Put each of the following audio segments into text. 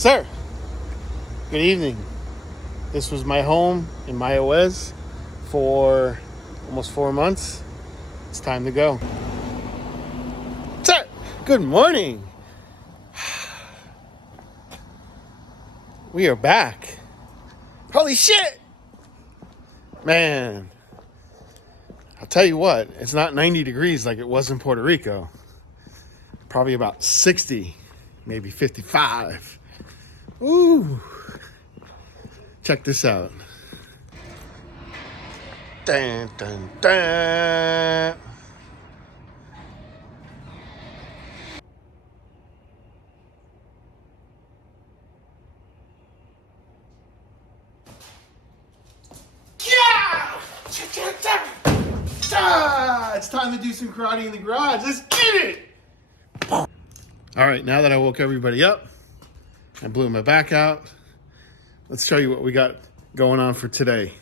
Sir, good evening. This was my home in Mayahuez for almost 4 months. It's time to go. Sir, good morning. We are back. Holy shit! Man, I'll tell you what, it's not 90 degrees like it was in Puerto Rico. Probably about 60, maybe 55. Ooh. Check this out. Dun, dun, dun. Yeah! It's time to do some karate in the garage. Let's get it! All right, now that I woke everybody up, I blew my back out. Let's show you what we got going on for today.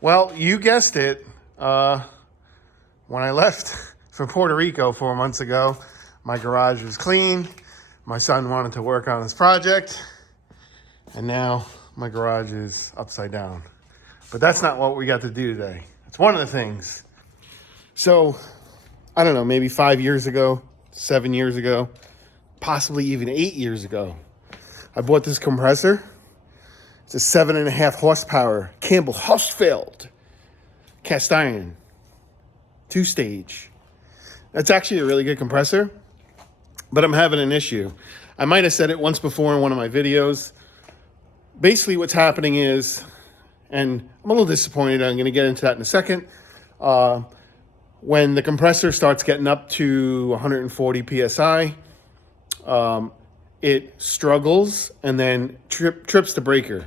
Well, you guessed it. When I left for Puerto Rico 4 months ago, my garage was clean. My son wanted to work on his project. And now my garage is upside down. But that's not what we got to do today. It's one of the things. So, I don't know, maybe 5 years ago, 7 years ago, possibly even 8 years ago, I bought this compressor. It's a 7.5 horsepower Campbell Hausfeld cast iron, 2-stage. That's actually a really good compressor, but I'm having an issue. I might have said it once before in one of my videos. Basically what's happening is, and I'm a little disappointed, I'm going to get into that in a second. When the compressor starts getting up to 140 PSI, it struggles and then trips the breaker.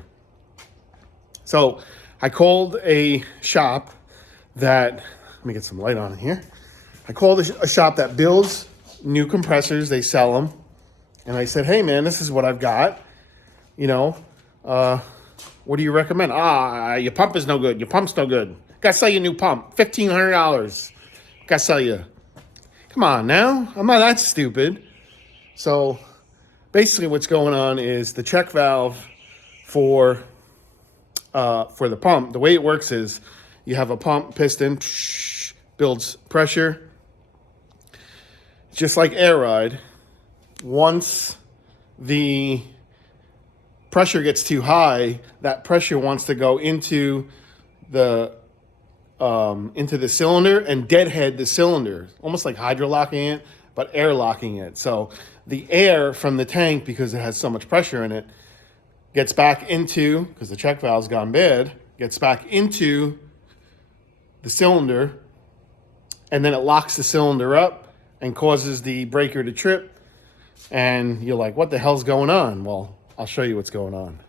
So I called a shop that, let me get some light on here. I called a shop that builds new compressors. They sell them. And I said, hey man, this is what I've got. You know, what do you recommend? Your pump is no good. Your pump's no good. Gotta sell you a new pump. $1,500. Gotta sell you. Come on now. I'm not that stupid. So basically what's going on is the check valve for the pump. The way it works is you have a pump piston, builds pressure, just like air ride. Once the pressure gets too high, that pressure wants to go into the cylinder and deadhead the cylinder, almost like hydrolocking it, but air locking it. So the air from the tank, because it has so much pressure in it, gets back into, because the check valve's gone bad, gets back into the cylinder, and then it locks the cylinder up and causes the breaker to trip. And you're like, what the hell's going on? Well, I'll show you what's going on.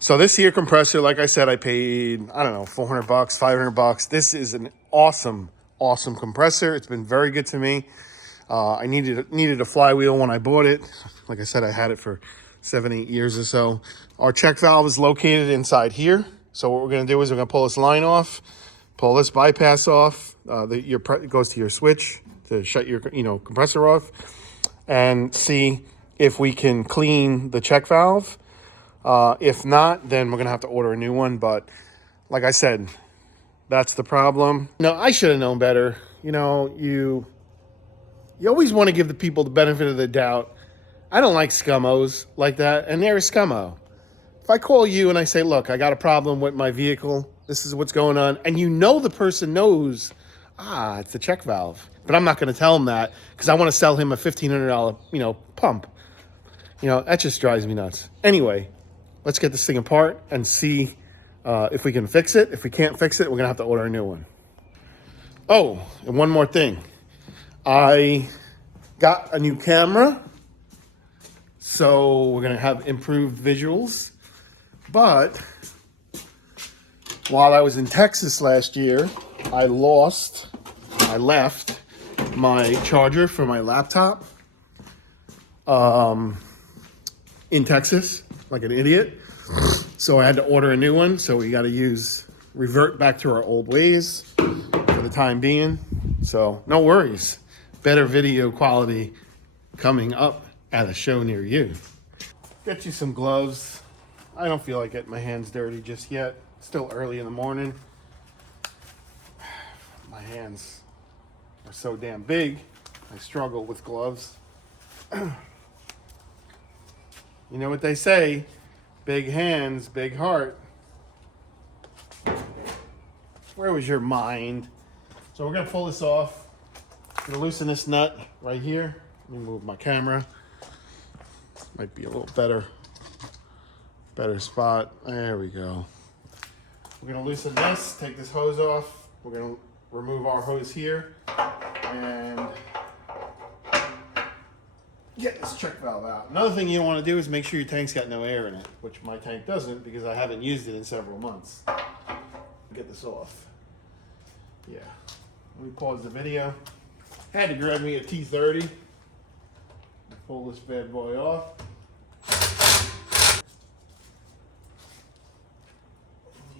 So this here compressor, like I said, I paid, I don't know, $400, $500. This is an awesome compressor. It's been very good to me. I needed a flywheel when I bought it. Like I said, I had it for 7-8 years or so. Our check valve is located inside here. So what we're going to do is we're going to pull this line off, pull this bypass off. It goes to your switch to shut your compressor off, and see if we can clean the check valve. If not, then we're going to have to order a new one. But like I said, that's the problem. No, I should have known better. You always want to give the people the benefit of the doubt. I don't like scummos like that, and they're a scummo. If I call you and I say, look, I got a problem with my vehicle, this is what's going on, and the person knows, it's the check valve. But I'm not going to tell him that because I want to sell him a $1,500, pump. That just drives me nuts. Anyway, let's get this thing apart and see if we can fix it. If we can't fix it, we're going to have to order a new one. Oh, and one more thing. I got a new camera, so we're going to have improved visuals. But while I was in Texas last year, I left my charger for my laptop in Texas, like an idiot. So I had to order a new one. So we got to revert back to our old ways for the time being. So no worries. Better video quality coming up at a show near you. get you some gloves. I don't feel like getting my hands dirty just yet. It's still early in the morning. My hands are so damn big. I struggle with gloves. You know what they say, big hands, big heart. Where was your mind? So we're gonna pull this off. I'm gonna loosen this nut right here. Let me move my camera. This might be a little better spot. There we go. We're gonna loosen this, take this hose off. We're gonna remove our hose here and get this check valve out. Another thing you don't want to do is make sure your tank's got no air in it, which my tank doesn't because I haven't used it in several months. Get this off. Yeah. Let me pause the video. Had to grab me a T30. Pull this bad boy off.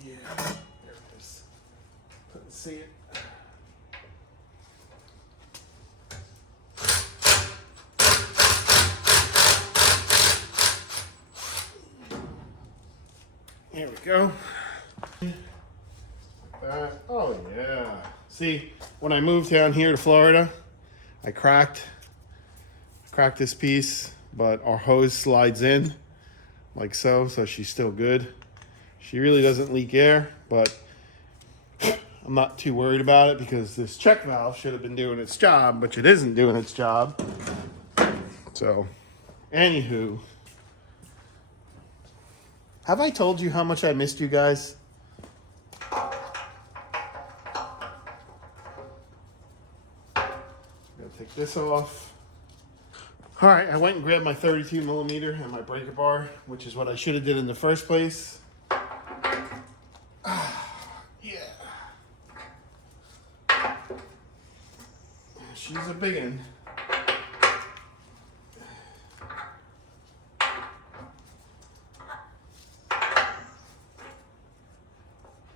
Yeah, there it is. Couldn't see it. There we go. Oh yeah. See, when I moved down here to Florida, I cracked this piece, but our hose slides in like so she's still good. She really doesn't leak air, but I'm not too worried about it because this check valve should have been doing its job, but it isn't doing its job. So, anywho, have I told you how much I missed you guys? Take this off. All right, I went and grabbed my 32 millimeter and my breaker bar, which is what I should have did in the first place. Yeah. She's a big one.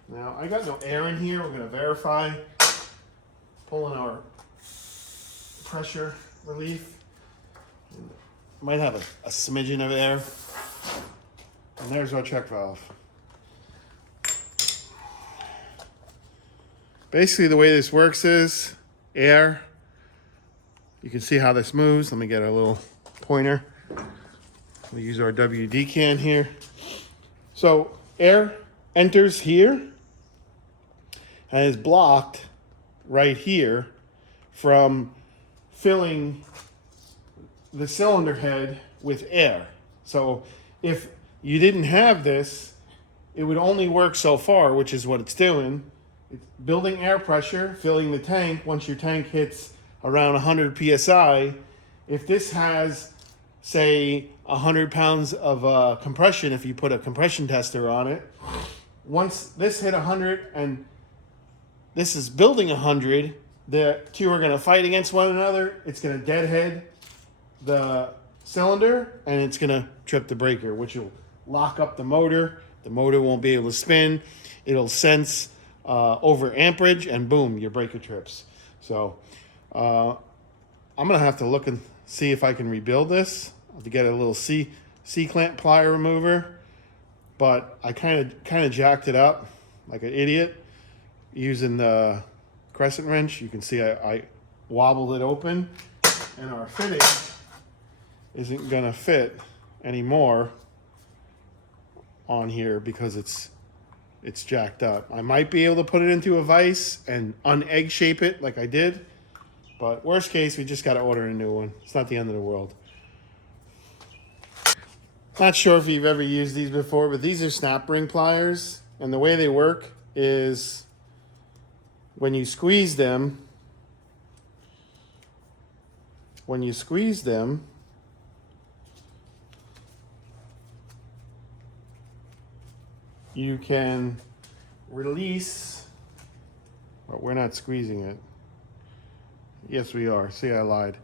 Now, I got no air in here. We're going to verify. Pulling our pressure relief. Might have a smidgen of air. And there's our check valve. Basically, the way this works is air. You can see how this moves. Let me get a little pointer. We use our WD can here. So air enters here and is blocked right here from filling the cylinder head with air. So if you didn't have this, it would only work so far, which is what it's doing. It's building air pressure, filling the tank. Once your tank hits around 100 PSI, if this has, say, 100 pounds of compression, if you put a compression tester on it, once this hit 100 and this is building 100, the two are going to fight against one another. It's going to deadhead the cylinder and it's going to trip the breaker, which will lock up the motor. The motor won't be able to spin. It'll sense over amperage and boom, your breaker trips. So I'm going to have to look and see if I can rebuild this. I have to get a little C-clamp plier remover, but I kind of jacked it up like an idiot using the crescent wrench. You can see I wobbled it open and our fitting isn't gonna fit anymore on here because it's jacked up. I might be able to put it into a vise and un-egg shape it like I did, but worst case, we just gotta order a new one. It's not the end of the world. Not sure if you've ever used these before, but these are snap ring pliers, and the way they work is when you squeeze them, you can release, but we're not squeezing it. Yes, we are. See, I lied.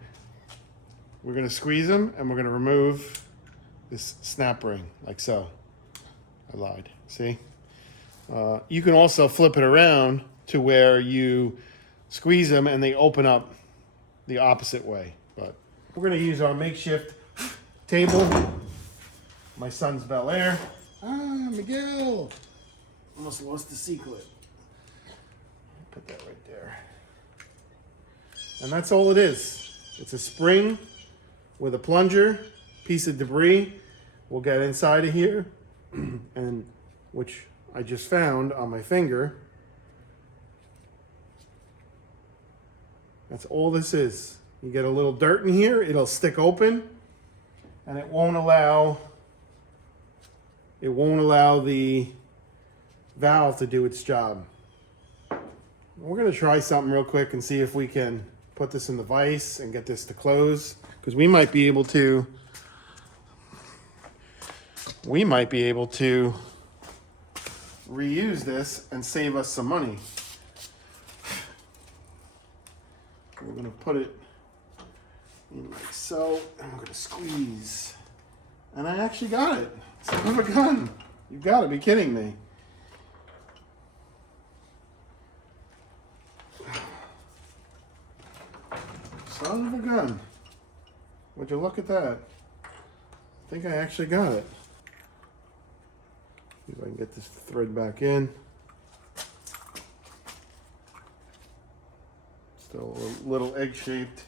We're going to squeeze them and we're going to remove this snap ring like so. I lied. See? You can also flip it around to where you squeeze them and they open up the opposite way. But we're going to use our makeshift table my son's Bel Air. Ah, Miguel. Almost lost the secret. Put that right there. And that's all it is. It's a spring with a plunger, piece of debris. We'll get inside of here, and which I just found on my finger. That's all this is. You get a little dirt in here, it'll stick open, and it won't allow the valve to do its job. We're gonna try something real quick and see if we can put this in the vise and get this to close, because we might be able to reuse this and save us some money. We're gonna put it in like so, and we're gonna squeeze. And I actually got it. Son of a gun. You've got to be kidding me. Son of a gun. Would you look at that? I think I actually got it. See if I can get this thread back in. Still a little egg-shaped.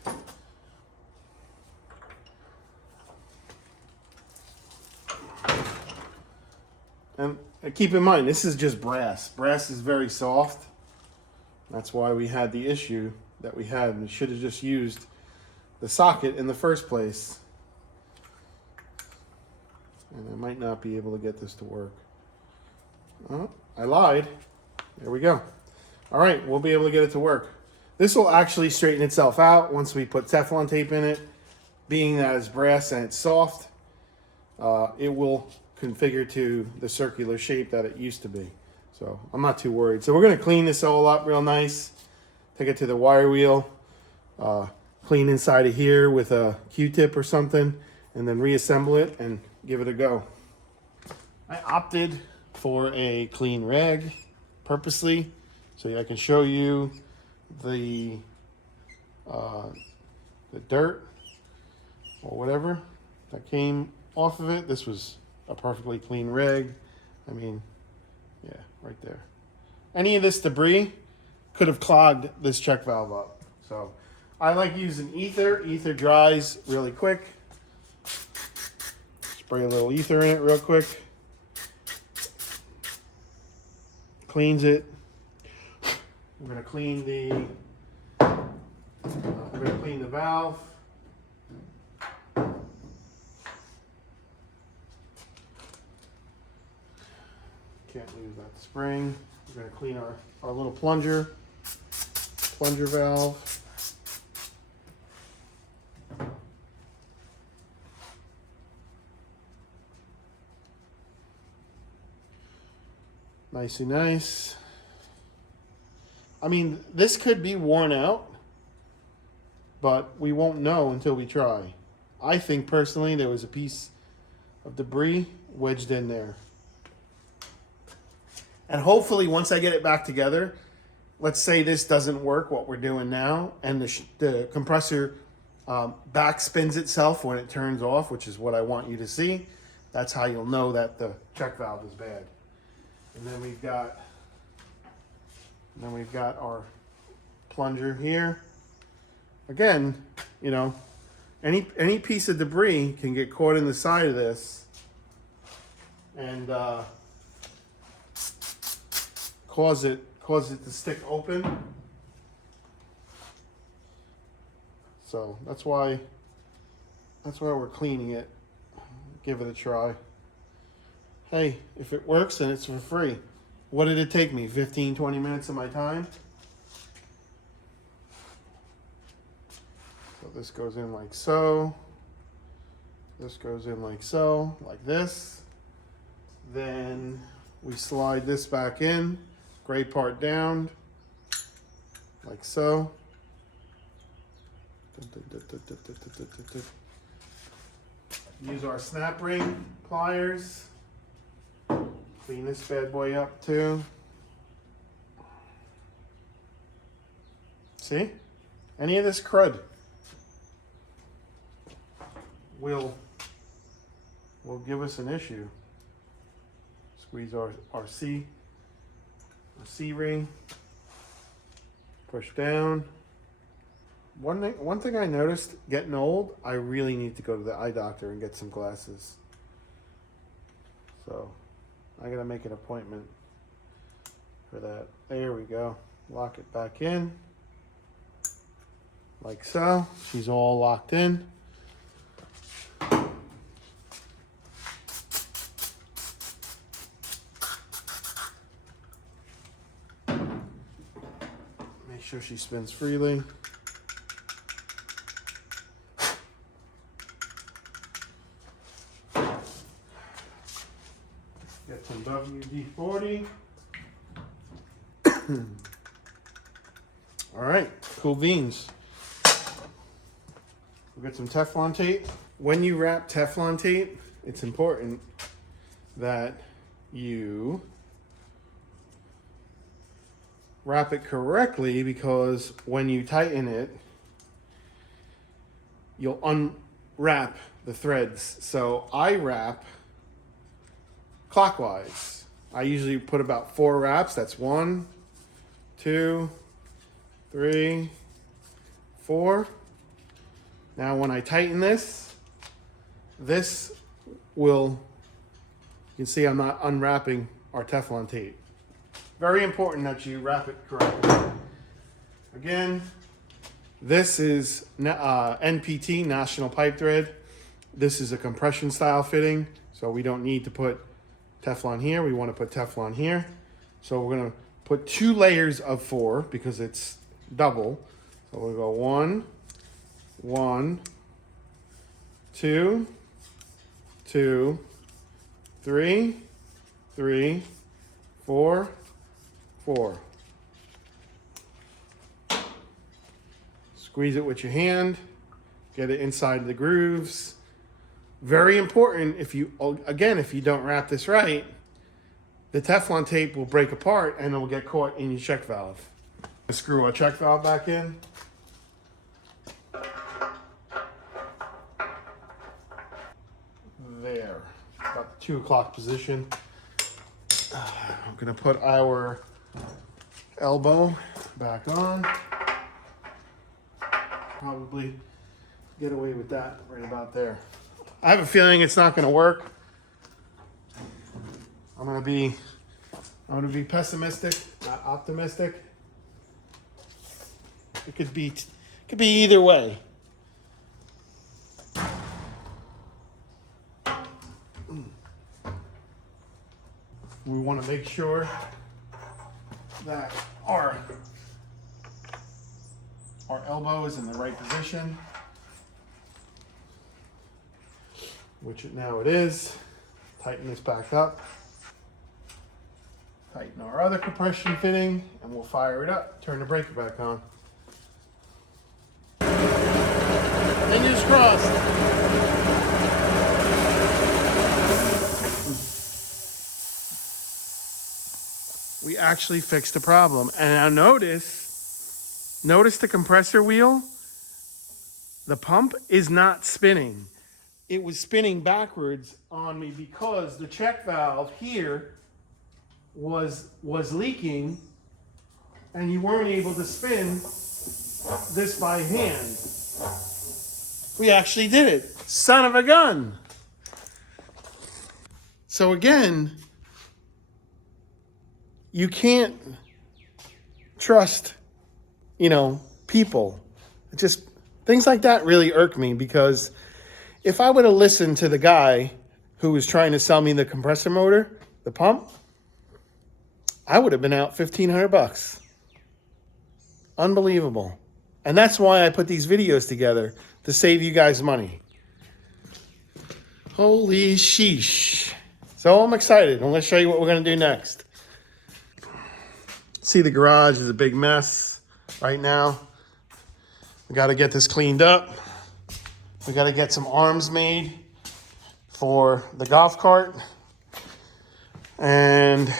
And keep in mind, this is just brass. Brass is very soft. That's why we had the issue that we had. We should have just used the socket in the first place. And I might not be able to get this to work. Oh, I lied. There we go. All right, we'll be able to get it to work. This will actually straighten itself out once we put Teflon tape in it. Being that it's brass and it's soft, it will configure to the circular shape that it used to be. So I'm not too worried. So we're going to clean this all up real nice. Take it to the wire wheel. Clean inside of here with a Q-tip or something. And then reassemble it and give it a go. I opted for a clean rag purposely so I can show you the dirt or whatever that came off of it. This was a perfectly clean rag. I mean, yeah, right there. Any of this debris could have clogged this check valve up. So I like using ether. Ether dries really quick. Spray a little ether in it real quick. Cleans it. We're gonna clean the valve. Can't lose that spring. We're gonna clean our little plunger valve. Nicey nice. I mean, this could be worn out, but we won't know until we try. I think personally there was a piece of debris wedged in there. And hopefully once I get it back together, let's say this doesn't work, what we're doing now, and the compressor back spins itself when it turns off, which is what I want you to see. That's how you'll know that the check valve is bad. And then we've got our plunger here. Again, you know, any piece of debris can get caught in the side of this and cause it to stick open. So that's why we're cleaning it. Give it a try. Hey, if it works, then it's for free. What did it take me? 15, 20 minutes of my time? So this goes in like so. This goes in like so, like this. Then we slide this back in, gray part down, like so. Use our snap ring pliers. Clean this bad boy up too. See? Any of this crud will will give us an issue. Squeeze our C ring, push down. One thing I noticed getting old, I really need to go to the eye doctor and get some glasses. So I gotta make an appointment for that. There we go. Lock it back in. Like so. She's all locked in. Make sure she spins freely. Get some WD-40. All right, cool beans. We'll get some Teflon tape. When you wrap Teflon tape, it's important that you wrap it correctly, because when you tighten it, you'll unwrap the threads. So I wrap clockwise. I usually put about 4 wraps. That's 1, 2, 3, 4. Now when I tighten this will, you can see I'm not unwrapping our Teflon tape. Very important that you wrap it correctly. Again, this is NPT, National Pipe Thread. This is a compression style fitting, so we don't need to put Teflon here. We want to put Teflon here. So we're going to put 2 layers of 4 because it's double. So we'll go 1, 1, 2, 2, 3, 3, 4, 4. Squeeze it with your hand. Get it inside the grooves. Very important, if you don't wrap this right, the Teflon tape will break apart and it will get caught in your check valve. Screw our check valve back in. There, about the 2 o'clock position. I'm gonna put our elbow back on. Probably get away with that right about there. I have a feeling it's not going to work. I'm going to be pessimistic, not optimistic. It could be either way. We want to make sure that our elbow is in the right position, which now it is. Tighten this back up. Tighten our other compression fitting, and we'll fire it up. Turn the breaker back on. Fingers crossed. We actually fixed the problem. And now notice the compressor wheel. The pump is not spinning. It was spinning backwards on me because the check valve here was leaking, and you weren't able to spin this by hand. We actually did it. Son of a gun. So again, you can't trust, people. Just things like that really irk me, because if I would have listened to the guy who was trying to sell me the compressor motor, the pump, I would have been out $1,500. Unbelievable. And that's why I put these videos together, to save you guys money. Holy sheesh. So I'm excited, and let's show you what we're going to do next. See, the garage is a big mess right now. We got to get this cleaned up. We got to get some arms made for the golf cart and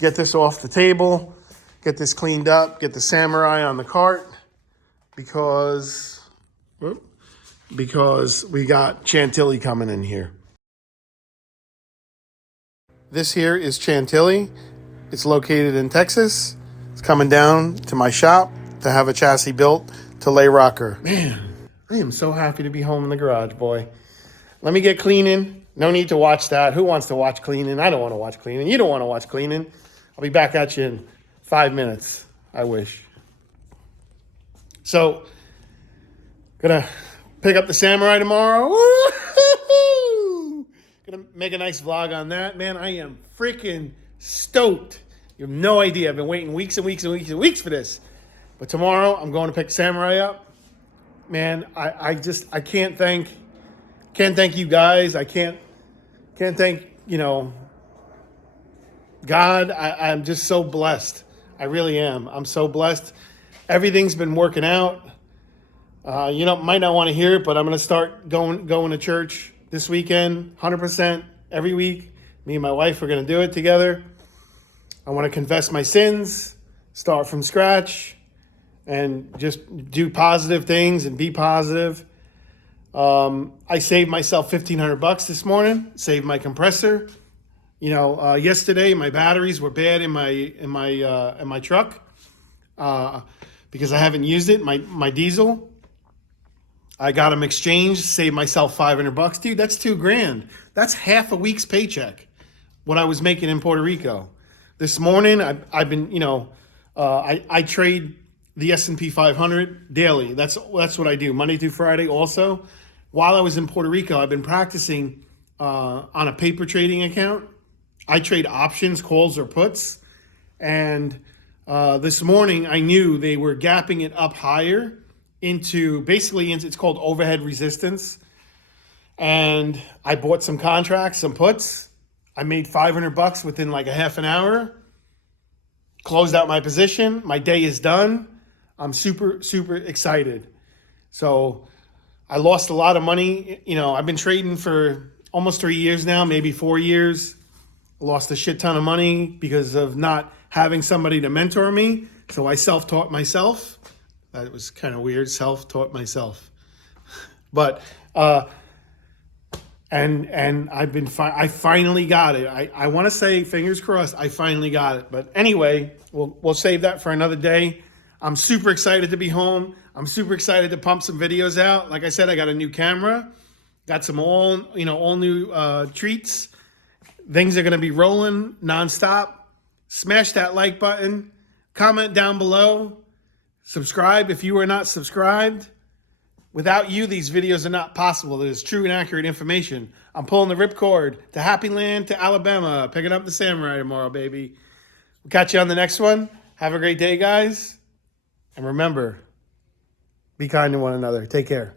get this off the table, get this cleaned up, get the Samurai on the cart, because we got Chantilly coming in here. This here is Chantilly. It's located in Texas. It's coming down to my shop to have a chassis built to lay rocker. Man, I am so happy to be home in the garage, boy. Let me get cleaning. No need to watch that. Who wants to watch cleaning? I don't want to watch cleaning. You don't want to watch cleaning. I'll be back at you in 5 minutes. I wish. So, gonna pick up the Samurai tomorrow. Woo-hoo-hoo! Gonna make a nice vlog on that. Man, I am freaking stoked. You have no idea. I've been waiting weeks and weeks and weeks and weeks for this. But tomorrow, I'm going to pick Samurai up. Man, I can't thank you guys. I can't thank, God. I'm just so blessed. I really am. I'm so blessed. Everything's been working out. Might not want to hear it, but I'm going to start going to church this weekend, 100% every week. Me and my wife are going to do it together. I want to confess my sins, start from scratch, and just do positive things and be positive. I saved myself $1,500 this morning. Saved my compressor. Yesterday my batteries were bad in my truck because I haven't used it. My diesel. I got them exchanged. Saved myself $500, dude. That's $2,000. That's half a week's paycheck. What I was making in Puerto Rico. This morning I've been I trade the S&P 500 daily. That's what I do Monday through Friday. Also, while I was in Puerto Rico, I've been practicing on a paper trading account. I trade options, calls, or puts. And this morning, I knew they were gapping it up higher into it's called overhead resistance. And I bought some contracts, some puts. I made $500 within like a half an hour. Closed out my position. My day is done. I'm super, super excited. So I lost a lot of money. I've been trading for almost 3 years now, maybe 4 years. Lost a shit ton of money because of not having somebody to mentor me. So I self-taught myself. That was kind of weird, self-taught myself. But, and I finally got it. I want to say, fingers crossed, I finally got it. But anyway, we'll save that for another day. I'm super excited to be home. I'm super excited to pump some videos out. Like I said, I got a new camera. Got some all new treats. Things are going to be rolling nonstop. Smash that like button. Comment down below. Subscribe if you are not subscribed. Without you, these videos are not possible. There's true and accurate information. I'm pulling the ripcord to Happy Land to Alabama. Picking up the Samurai tomorrow, baby. We'll catch you on the next one. Have a great day, guys. And remember, be kind to one another. Take care.